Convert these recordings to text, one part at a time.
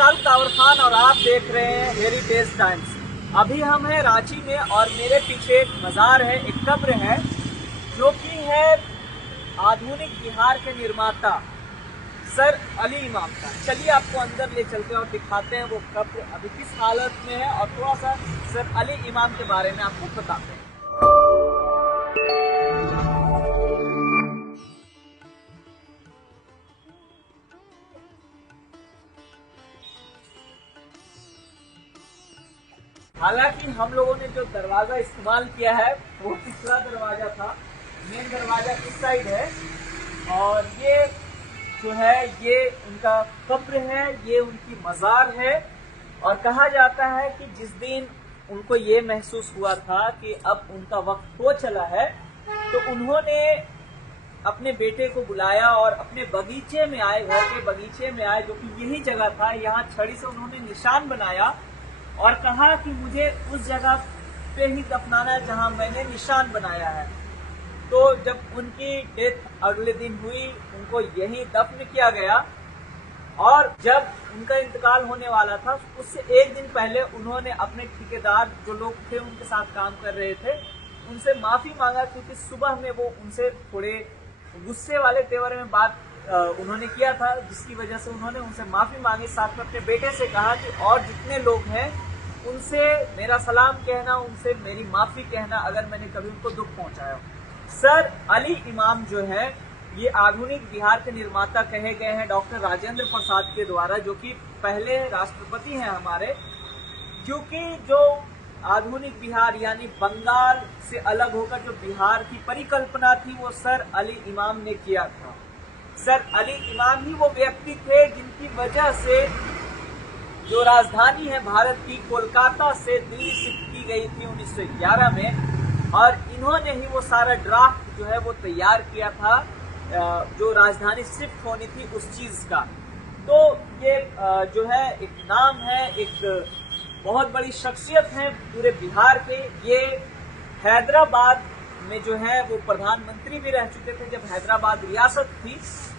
शाहरुख कावर खान और आप देख रहे हैं हेरिटेज टाइम्स। अभी हम हैं रांची में और मेरे पीछे एक मज़ार है, एक कब्र है जो कि है आधुनिक बिहार के निर्माता सर अली इमाम का। चलिए आपको अंदर ले चलते हैं और दिखाते हैं वो कब्र अभी किस हालत में है और थोड़ा सा सर अली इमाम के बारे में आपको बताते हैं। हालांकि हम लोगों ने जो दरवाजा इस्तेमाल किया है वो पिछला दरवाजा था, मेन दरवाजा इस साइड है और ये जो है ये उनका कब्र है, ये उनकी मज़ार है। और कहा जाता है कि जिस दिन उनको ये महसूस हुआ था कि अब उनका वक्त हो चला है तो उन्होंने अपने बेटे को बुलाया और अपने बगीचे में आए, घर के बगीचे में आए जो कि यही जगह था। यहाँ छड़ी से उन्होंने निशान बनाया और कहा कि मुझे उस जगह पे ही दफनाना है जहां मैंने निशान बनाया है। तो जब उनकी डेथ अगले दिन हुई, उनको यही दफन किया गया और जब उनका इंतकाल होने वाला था उससे एक दिन पहले उन्होंने अपने ठेकेदार जो लोग थे उनके साथ काम कर रहे थे उनसे माफी मांगा, क्योंकि सुबह में वो उनसे थोड़े गुस्से वाले तेवर में बात उन्होंने किया था, जिसकी वजह से उन्होंने उनसे माफी मांगी। साथ में अपने बेटे से कहा कि और जितने लोग हैं उनसे मेरा सलाम कहना, उनसे मेरी माफी कहना अगर मैंने कभी उनको दुख पहुंचाया। सर अली इमाम जो है ये आधुनिक बिहार के निर्माता कहे गए हैं डॉक्टर राजेंद्र प्रसाद के द्वारा, जो कि पहले राष्ट्रपति हैं हमारे। क्योंकि जो आधुनिक बिहार यानी बंगाल से अलग होकर जो बिहार की परिकल्पना थी वो सर अली इमाम ने किया था। सर अली इमाम ही वो व्यक्ति थे जिनकी वजह से जो राजधानी है भारत की कोलकाता से दिल्ली शिफ्ट की गई थी 1911 में, और इन्होंने ही वो सारा ड्राफ्ट जो है वो तैयार किया था जो राजधानी शिफ्ट होनी थी उस चीज का। तो ये जो है एक नाम है, एक बहुत बड़ी शख्सियत है पूरे बिहार के। ये हैदराबाद में जो है वो प्रधानमंत्री भी रह चुके थे जब हैदराबाद रियासत थी।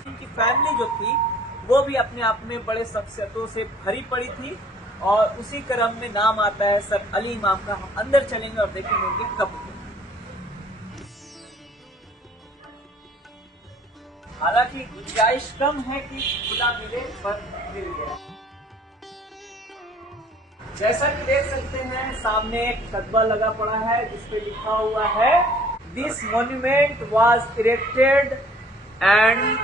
इनकी फैमिली जो थी वो भी अपने आप में बड़े शख्सियतों से भरी पड़ी थी और उसी क्रम में नाम आता है सर अली इमाम का। हम अंदर चलेंगे और देखेंगे उनके कब्र। हालांकि गुंजाइश कम है कि खुदा मिले पर मिल गया। जैसा कि देख सकते हैं सामने एक कतबा लगा पड़ा है जिसपे लिखा हुआ है this monument was erected and.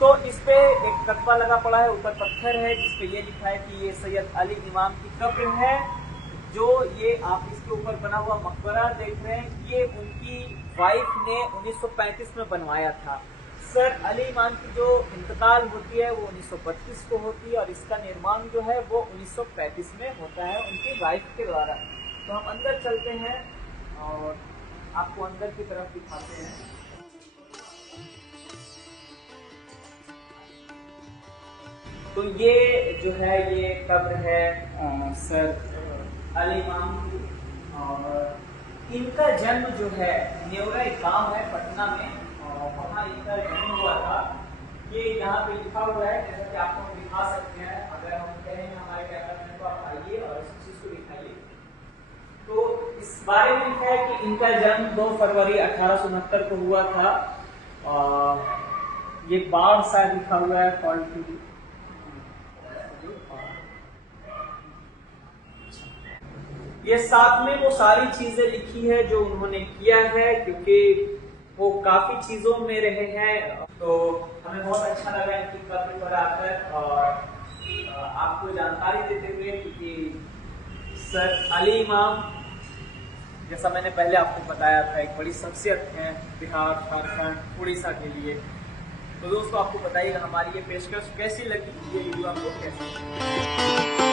तो इस पे एक कतबा लगा पड़ा है, ऊपर पत्थर है जिसपे ये लिखा है कि ये सैयद अली इमाम की कब्र है। जो ये आप इसके ऊपर बना हुआ मकबरा देख रहे हैं ये उनकी वाइफ ने 1935 में बनवाया था। सर अली इमाम की जो इंतकाल होती है वो 1932 को होती है और इसका निर्माण जो है वो 1935 में होता है उनकी वाइफ के द्वारा। तो हम अंदर चलते हैं और आपको अंदर की तरफ दिखाते हैं। तो ये जो है ये कब्र है सर अली इमाम की। और इनका जन्म जो है नेवरा एक गाँव है पटना में और वहाँ इनका जन्म हुआ था। ये यहाँ पे लिखा हुआ है, जैसा कि आपको हम दिखा सकते हैं। अगर हम कहें हमारे कैमरामैन को आप आइए और इस चीज को दिखाइए। तो इस बारे में लिखा है कि इनका जन्म 2 फरवरी 1869 को हुआ था। ये बाढ़ सा लिखा हुआ है फॉल्ट। ये साथ में वो सारी चीजें लिखी है जो उन्होंने किया है, क्योंकि वो काफी चीजों में रहे हैं। तो हमें बहुत अच्छा लगा इनकी कब्र पर आकर और आपको जानकारी देते हुए, क्योंकि सर अली इमाम जैसा मैंने पहले आपको बताया था एक बड़ी शख्सियत है बिहार, झारखंड, उड़ीसा के लिए। तो दोस्तों आपको बताइएगा हमारी ये पेशकश कैसी लगी, ये वीडियो आपको कैसी लगी।